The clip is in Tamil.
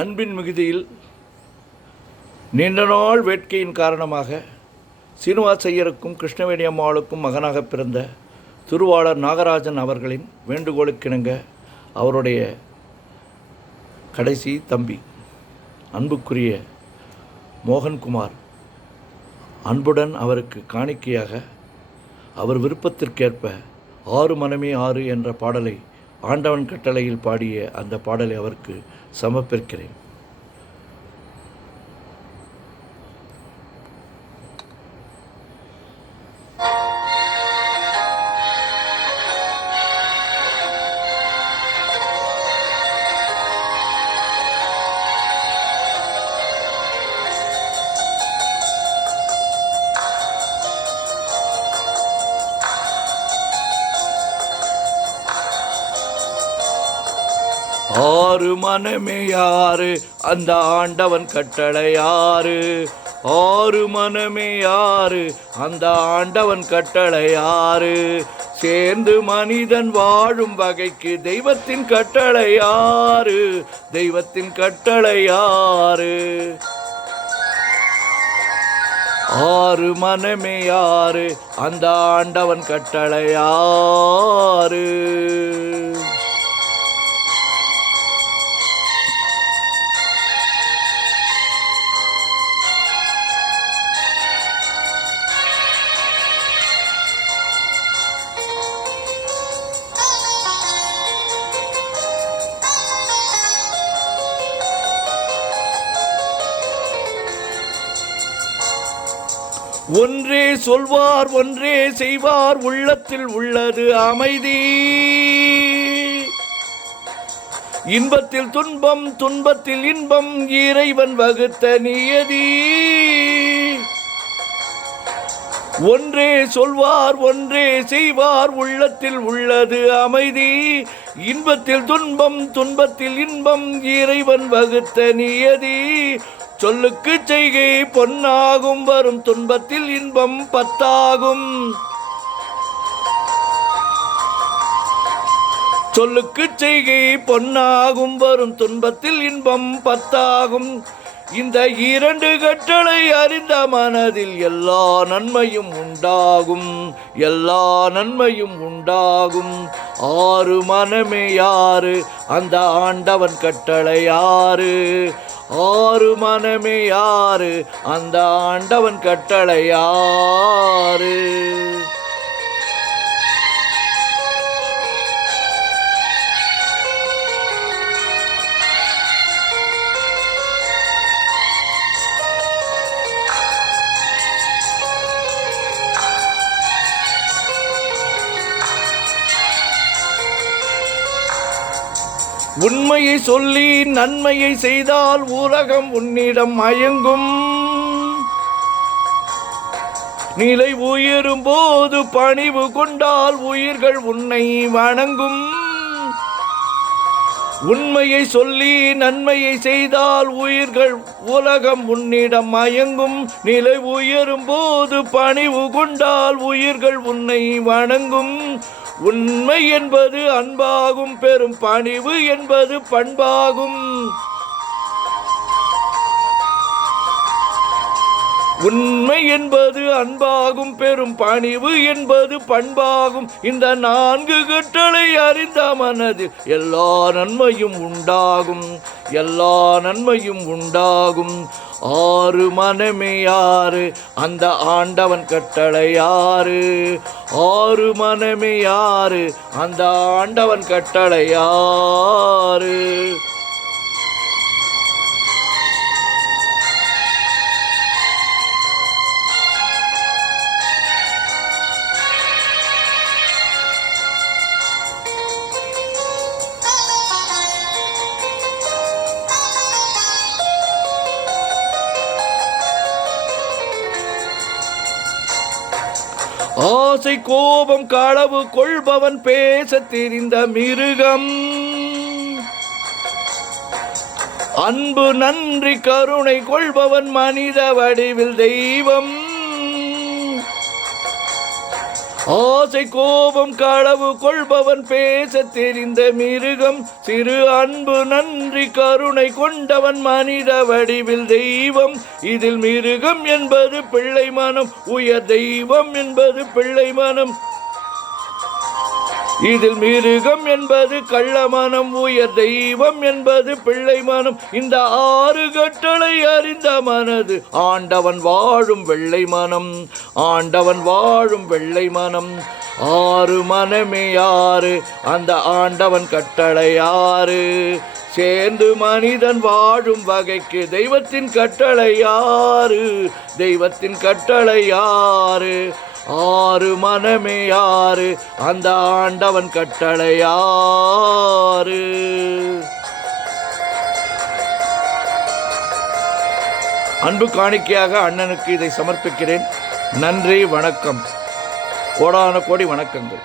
அன்பின் மிகுதியில் நீண்ட நாள் வேட்கையின் காரணமாக சீனிவாச ஐயருக்கும் கிருஷ்ணவேணி அம்மாளுக்கும் மகனாக பிறந்த திருவாளர் நாகராஜன் அவர்களின் வேண்டுகோளுக்கிணங்க அவருடைய கடைசி தம்பி அன்புக்குரிய மோகன்குமார் அன்புடன் அவருக்கு காணிக்கையாக அவர் விருப்பத்திற்கேற்ப ஆறு மனமே ஆறு என்ற பாடலை ஆண்டவன் கட்டளையில் பாடிய அந்த பாடலை அவருக்கு சமர்ப்பிக்கிறேன். ஆறு மனமே யாரு அந்த ஆண்டவன் கட்டளை யாரு, ஆறு மனமே யாரு அந்த ஆண்டவன் கட்டளை யாரு, சேர்ந்து மனிதன் வாழும் வகைக்கு தெய்வத்தின் கட்டளை யாரு, தெய்வத்தின் கட்டளை யாரு. ஆறு மனமே யாரு அந்த ஆண்டவன் கட்டளை யாரு. ஒன்றே சொல்வார் ஒன்றே செய்வார் உள்ளத்தில் உள்ளது அமைதி, இன்பத்தில் துன்பம் துன்பத்தில் இன்பம் இறைவன் வகுத்த நியதி. ஒன்றே சொல்வார் ஒன்றே செய்வார் உள்ளத்தில் உள்ளது அமைதி, இன்பத்தில் துன்பம் துன்பத்தில் இன்பம் இறைவன் வகுத்த நியதி. சொல்லுக்கு செய்கை பொன்னாகும் வரும் துன்பத்தில் இன்பம் பத்தாகும், சொல்லுக்கு செய்கை பொன்னாகும் வரும் துன்பத்தில் இன்பம் பத்தாகும். இந்த இரண்டு கட்டளை அறிந்த மனதில் எல்லா நன்மையும் உண்டாகும், எல்லா நன்மையும் உண்டாகும். ஆறு மனமே யாரு அந்த ஆண்டவன் கட்டளை யாரு, ஆறு மனமே யாரு அந்த ஆண்டவன் கட்டளை யாரு. உண்மையை சொல்லி நன்மையை செய்தால் உலகம் உன்னிடம் மயங்கும், நிலை உயரும் போது பணிவு கொண்டால் உயிர்கள் உன்னை வணங்கும். உண்மையை சொல்லி நன்மையை செய்தால் உலகம் உன்னிடம் மயங்கும், நிலை உயரும் போது பணிவு கொண்டால் உயிர்கள் உன்னை வணங்கும். உண்மை என்பது அன்பாகும், பெரும் பணிவு என்பது பண்பாகும். உண்மை என்பது அன்பாகும், பெரும் பணிவு என்பது பண்பாகும். இந்த நான்கு கட்டளை அறிந்த மனதில் எல்லா நன்மையும் உண்டாகும், எல்லா நன்மையும் உண்டாகும். ஆறு மனமே யாரு அந்த ஆண்டவன் கட்டளை யாரு, ஆறு மனமே யாரு அந்த ஆண்டவன் கட்டளை யாரு. ஆசை கோபம் களவு கொள்பவன் பேச தெரிந்த மிருகம், அன்பு நன்றி கருணை கொள்பவன் மனித வடிவில் தெய்வம். ஆசை கோபம் களவு கொள்பவன் பேச தெரிந்த மிருகம், சிறு அன்பு நன்றி கருணை கொண்டவன் மனித வடிவில் தெய்வம். இதில் மிருகம் என்பது பிள்ளை மனம், உயர் தெய்வம் என்பது பிள்ளை மனம். இதில் மிருகம் என்பது கள்ளமனம், உயர் தெய்வம் என்பது பிள்ளை மனம். இந்த 6 கட்டளை அறிந்த மனது ஆண்டவன் வாழும் வெள்ளை மனம், ஆண்டவன் வாழும் வெள்ளை மனம். 6 மனமே யாரு, அந்த ஆண்டவன் கட்டளை யாரு? சேர்ந்து மனிதன் வாழும் வகைக்கு தெய்வத்தின் கட்டளை யாரு, தெய்வத்தின் கட்டளை யாரு? 6 மனமே யாரு, அந்த ஆண்டவன் கட்டளை யாரு? அன்பு காணிக்கையாக அண்ணனுக்கு இதை சமர்ப்பிக்கிறேன். நன்றி, வணக்கம், கோடான கோடி வணக்கங்கள்.